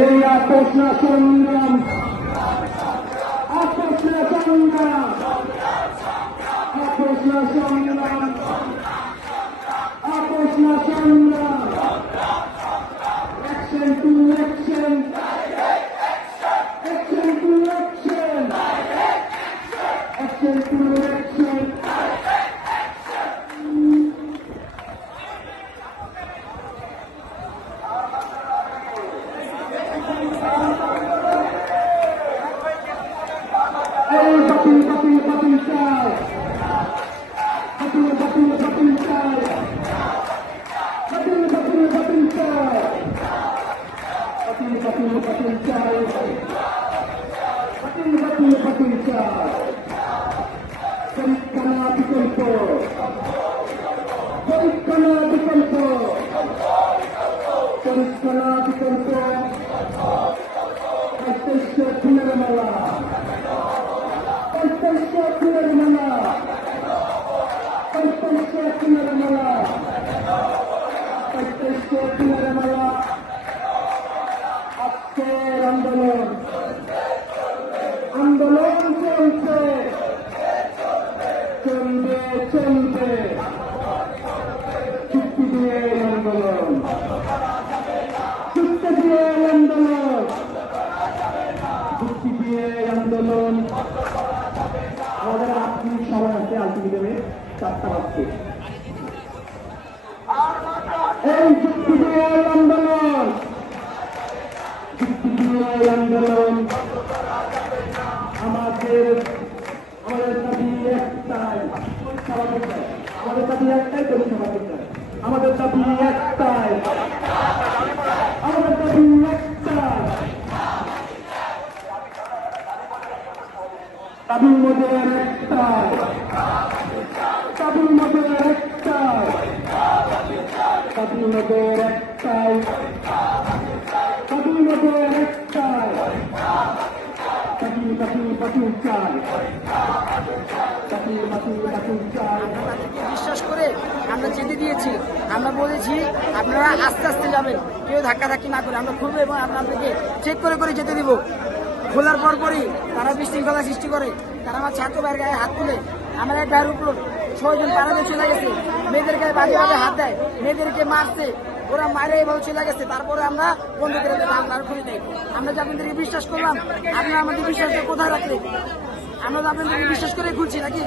এই আপোষনা সংগ্রাম, আপোষনা সংগ্রাম, আপোষনা সংগ্রাম, আপোষনা সংগ্রাম, action to action, action to action, action to action. আন্দোলন আন্দোলন চলছে, চলবে চলবে, চুক্তি দিয়ে আন্দোলন, চুক্তি দিয়ে আন্দোলন, চুক্তি দিয়ে আন্দোলন। আমাদের আজকের সবাই আছে আলটিমেটামে 4টা বাজছে। এই চুক্তি দিয়ে আন্দোলন, চুক্তি দিয়ে আন্দোলন। আমাদের দাবি একটাই, আমাদের দাবি একটাই, আমাদের দাবি একটাই, আমাদের দাবি একটাই। দাবির মধ্যে একটাই, দাবির মধ্যে একটাই, দাবির মধ্যে একটাই, দাবির মধ্যে একটাই। বিশ্বাস করে আমরা যেতে দিয়েছি, আমরা বলেছি আপনারা আস্তে আস্তে যাবেন, কেউ ধাক্কাধাক্কি না করে আমরা খুলবো এবং আপনাদেরকে চেক করে করে যেতে দিব। খোলার পরই তারা বিশৃঙ্খলা সৃষ্টি করে, তারা আমার ছাত্র ভাইয়ের গায়ে হাত তুলে, আমার এক ভাইয়ের উপর 6 জন পাড়াতে চলে গেছে, মেয়েদের গায়ে বাজে বাজে হাত দেয়, মেয়েদেরকে মারছে, ওরা মারে এভাবে চলে গেছে। তারপরে আমরা বন্ধ করে আমরা খুলে দেয়। আমরা যে আপনাদেরকে বিশ্বাস করলাম, আপনারা আমাদের বিশ্বাসটা কোথায় রাখলেন? আমরা তো আপনাদেরকে বিশ্বাস করে খুলছি নাকি?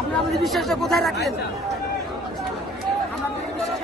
আপনারা আমাদের বিশ্বাসটা কোথায় রাখলেন? আমরা বিশ্বাস